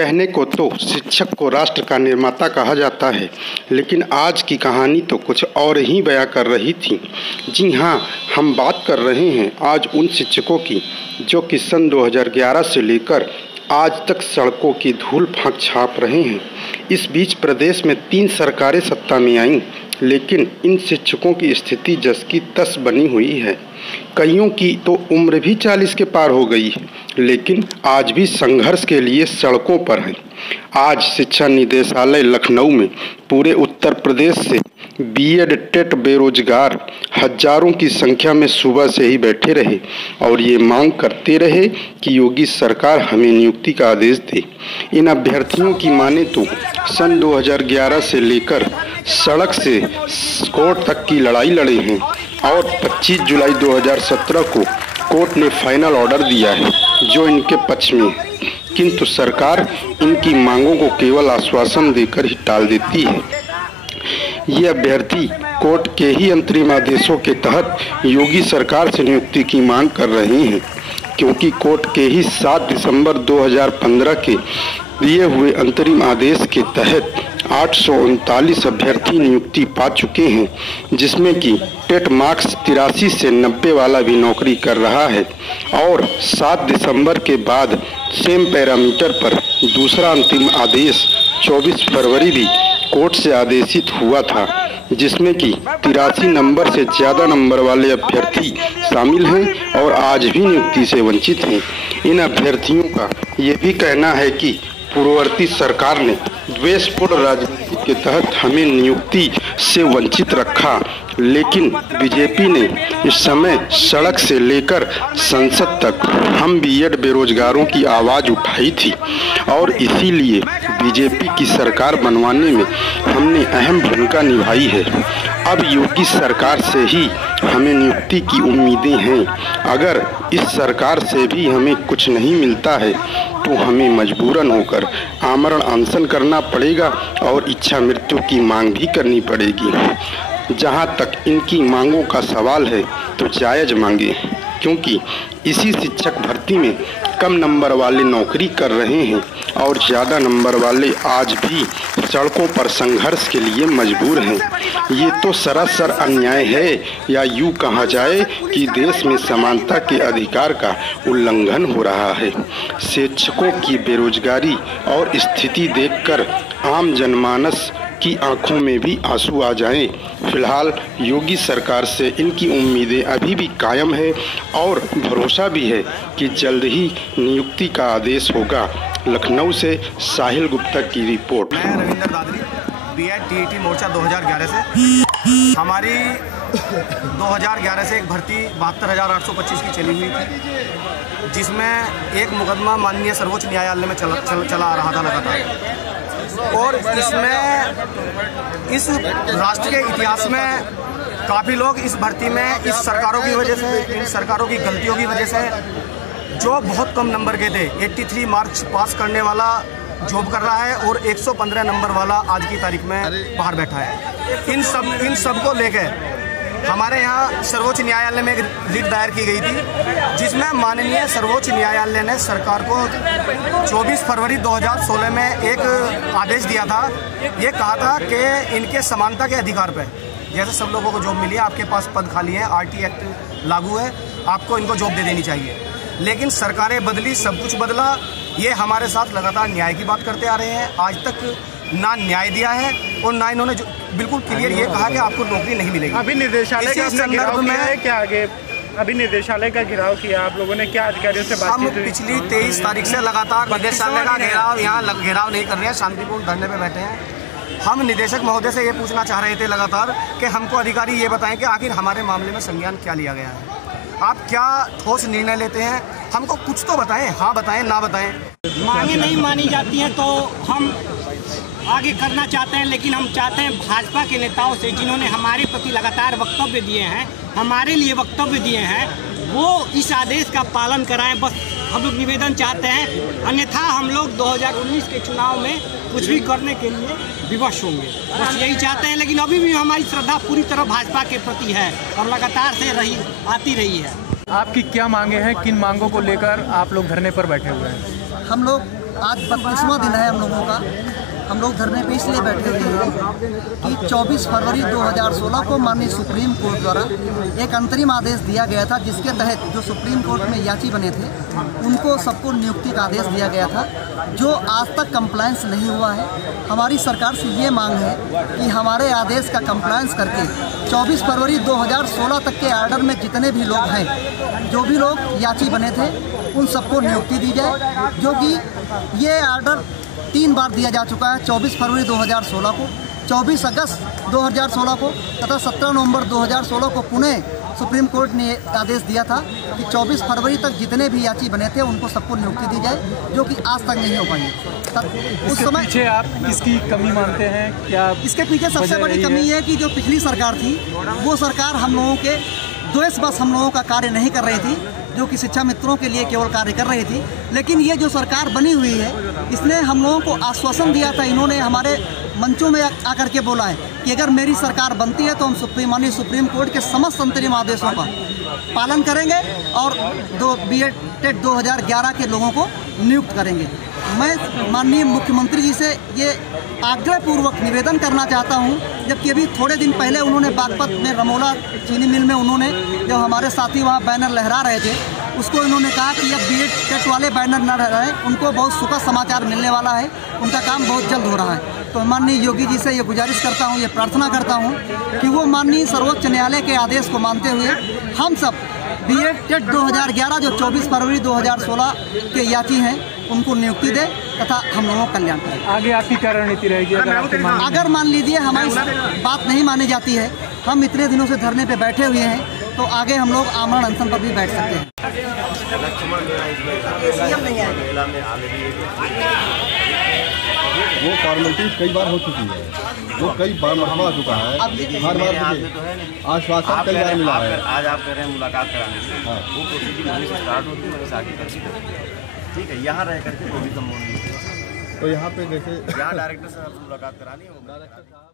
कहने को तो शिक्षक को राष्ट्र का निर्माता कहा जाता है, लेकिन आज की कहानी तो कुछ और ही बयां कर रही थी। जी हाँ, हम बात कर रहे हैं आज उन शिक्षकों की जो कि सन 2011 से लेकर आज तक सड़कों की धूल फांक छाप रहे हैं। इस बीच प्रदेश में 3 सरकारें सत्ता में आईं, लेकिन इन शिक्षकों की स्थिति जस की तस बनी हुई है। कईयों की तो उम्र भी 40 के पार हो गई है, लेकिन आज भी संघर्ष के लिए सड़कों पर हैं। आज शिक्षा निदेशालय लखनऊ में पूरे उत्तर प्रदेश से बीएड टेट बेरोजगार हजारों की संख्या में सुबह से ही बैठे रहे और ये मांग करते रहे कि योगी सरकार हमें नियुक्ति का आदेश दे। इन अभ्यर्थियों की माने तो सन 2011 से लेकर सड़क से कोर्ट तक की लड़ाई लड़े हैं और 25 जुलाई 2017 को कोर्ट ने फाइनल ऑर्डर दिया है जो इनके पक्ष में है, किंतु सरकार इनकी मांगों को केवल आश्वासन देकर ही टाल देती है। ये अभ्यर्थी कोर्ट के ही अंतरिम आदेशों के तहत योगी सरकार से नियुक्ति की मांग कर रहे हैं, क्योंकि कोर्ट के ही 7 दिसंबर 2015 के दिए हुए अंतरिम आदेश के तहत 839 अभ्यर्थी नियुक्ति पा चुके हैं, जिसमें कि टेट मार्क्स 83 से 90 वाला भी नौकरी कर रहा है और 7 दिसंबर के बाद सेम पैरामीटर पर दूसरा अंतिम आदेश 24 फरवरी भी कोर्ट से आदेशित हुआ था, जिसमें कि 83 नंबर से ज़्यादा नंबर वाले अभ्यर्थी शामिल हैं और आज भी नियुक्ति से वंचित हैं। इन अभ्यर्थियों का ये भी कहना है कि पूर्ववर्ती सरकार ने द्वेषपूर्ण राजनीति के तहत हमें नियुक्ति से वंचित रखा, लेकिन बीजेपी ने इस समय सड़क से लेकर संसद तक हम बीएड बेरोजगारों की आवाज़ उठाई थी और इसीलिए बीजेपी की सरकार बनवाने में हमने अहम भूमिका निभाई है। अब योगी सरकार से ही हमें नियुक्ति की उम्मीदें हैं। अगर इस सरकार से भी हमें कुछ नहीं मिलता है तो हमें मजबूरन होकर आमरण अनशन करना पड़ेगा और इच्छा मृत्यु की मांग भी करनी पड़ेगी। जहां तक इनकी मांगों का सवाल है तो जायज़ मांगे, क्योंकि इसी शिक्षक भर्ती में कम नंबर वाले नौकरी कर रहे हैं और ज़्यादा नंबर वाले आज भी सड़कों पर संघर्ष के लिए मजबूर हैं। ये तो सरासर अन्याय है, या यूँ कहा जाए कि देश में समानता के अधिकार का उल्लंघन हो रहा है। शिक्षकों की बेरोजगारी और स्थिति देखकर आम जनमानस की आंखों में भी आंसू आ जाएं। फिलहाल योगी सरकार से इनकी उम्मीदें अभी भी कायम है और भरोसा भी है कि जल्द ही नियुक्ति का आदेश होगा। लखनऊ से साहिल गुप्ता की रिपोर्ट। मैं रविंद्र दादरी, बीएड टीईटी मोर्चा 2011 से। हमारी 2011 से एक भर्ती 72,825 की चली हुई थी, जिसमें एक मुकदमा माननीय सर्वोच्च न्यायालय में चला आ रहा था लगातार। और इसमें इस राष्ट्र के इतिहास में काफ़ी लोग इस भर्ती में इस सरकारों की वजह से, इन सरकारों की गलतियों की वजह से जो बहुत कम नंबर के थे, 83 मार्क्स पास करने वाला जॉब कर रहा है और 115 नंबर वाला आज की तारीख में बाहर बैठा है। इन सब को लेकर हमारे यहाँ सर्वोच्च न्यायालय में एक रिट दायर की गई थी, जिसमें माननीय सर्वोच्च न्यायालय ने सरकार को 24 फरवरी 2016 में एक आदेश दिया था। ये कहा था कि इनके समानता के अधिकार पर, जैसे सब लोगों को जॉब मिली है, आपके पास पद खाली है, आरटी एक्ट लागू है, आपको इनको जॉब दे देनी चाहिए। लेकिन सरकारें बदली, सब कुछ बदला। ये हमारे साथ लगातार न्याय की बात करते आ रहे हैं। आज तक ना न्याय दिया है और ना इन्होंने बिल्कुल क्लियर ये कहा कि आपको नौकरी नहीं मिलेगी। अभी निर्देशालय का संदर्भ में क्या आगे, अभी निर्देशालय का घेराव किया आप लोगों ने, क्या अधिकारियों से बातचीत हुई? पिछली 23 तारीख से लगातार निदेशालय का घेराव, यहाँ घेराव नहीं कर रहे हैं, शांतिपूर्ण धरने पे बैठे हैं। हम निदेशक महोदय से ये पूछना चाह रहे थे लगातार कि हमको अधिकारी ये बताएं कि आखिर हमारे मामले में संज्ञान क्या लिया गया है, आप क्या ठोस निर्णय लेते हैं, हमको कुछ तो बताएं। हाँ बताएं, ना बताएं। मांगे नहीं मानी जाती हैं तो हम आगे करना चाहते हैं, लेकिन हम चाहते हैं भाजपा के नेताओं से, जिन्होंने हमारे प्रति लगातार वक्तव्य दिए हैं, हमारे लिए वक्तव्य दिए हैं, वो इस आदेश का पालन कराएं। बस हम लोग निवेदन चाहते हैं, अन्यथा हम लोग 2019 के चुनाव में कुछ भी करने के लिए विवश होंगे। बस यही चाहते हैं, लेकिन अभी भी हमारी श्रद्धा पूरी तरह भाजपा के प्रति है और लगातार से आती रही है। आपकी क्या मांगे हैं, किन मांगों को लेकर आप लोग धरने पर बैठे हुए हैं? हम लोग आज 32वां दिन है हम लोगों का। हम लोग धरने पे इसलिए बैठे हुए हैं कि 24 फरवरी 2016 को माननीय सुप्रीम कोर्ट द्वारा एक अंतरिम आदेश दिया गया था, जिसके तहत जो सुप्रीम कोर्ट में याची बने थे उनको सबको नियुक्ति का आदेश दिया गया था, जो आज तक कंप्लायंस नहीं हुआ है। हमारी सरकार से ये मांग है कि हमारे आदेश का कंप्लायंस करके 24 फरवरी 2016 तक के ऑर्डर में जितने भी लोग हैं, जो भी लोग याची बने थे, उन सबको नियुक्ति दी जाए, जो कि ये ऑर्डर 3 बार दिया जा चुका है। 24 फरवरी 2016 को, 24 अगस्त 2016 को तथा 17 नवंबर 2016 को पुनः सुप्रीम कोर्ट ने आदेश दिया था कि 24 फरवरी तक जितने भी याची बने थे उनको सबको नियुक्ति दी जाए, जो कि आज तक नहीं हो पाई। उस समय पीछे आप किसकी कमी मानते हैं? क्या इसके पीछे सबसे बड़ी कमी है कि जो पिछली सरकार थी वो सरकार हम लोगों के द्वेष बस हम लोगों का कार्य नहीं कर रही थी, जो कि शिक्षा मित्रों के लिए केवल कार्य कर रही थी। लेकिन ये जो सरकार बनी हुई है, इसने हम लोगों को आश्वासन दिया था, इन्होंने हमारे मंचों में आकर के बोला है कि अगर मेरी सरकार बनती है तो हम माननीय सुप्रीम कोर्ट के समस्त अंतरिम आदेशों का पालन करेंगे और BEd 2011 के लोगों को नियुक्त करेंगे। मैं माननीय मुख्यमंत्री जी से ये आग्रहपूर्वक निवेदन करना चाहता हूँ, जबकि अभी थोड़े दिन पहले उन्होंने बागपत में रमोला चीनी मिल में उन्होंने जब हमारे साथी वहाँ बैनर लहरा रहे थे, उसको इन्होंने कहा कि अब BEd वाले बैनर न लहराएं, उनको बहुत सुखद समाचार मिलने वाला है, उनका काम बहुत जल्द हो रहा है। तो माननीय योगी जी से ये गुजारिश करता हूँ, ये प्रार्थना करता हूँ कि वो माननीय सर्वोच्च न्यायालय के आदेश को मानते हुए हम सब BEd 2011 जो 24 फरवरी 2016 के याची हैं उनको नियुक्ति दे तथा हम लोगों का कल्याण करें। आगे आपकी क्या रणनीति रहेगी? अगर मान लीजिए हमारी बात नहीं मानी जाती है, हम इतने दिनों से धरने पे बैठे हुए हैं, तो आगे हम लोग आमरण अनशन पर भी बैठ सकते हैं। वो फॉर्मेलिटी कई बार हो चुकी है, वो कई बार मरतबा हो चुका है। हर बार आश्वासन कई बार मिला है। आज आप कह रहे हैं मुलाकात कराने के, वो प्रोसीजर वहीं से स्टार्ट होती है, वहीं से आगे करती। ठीक है, यहाँ रह करके कोई भी संभव नहीं है। तो यहाँ पे जैसे यहाँ डायरेक्टर से मुलाकात करानी होगा।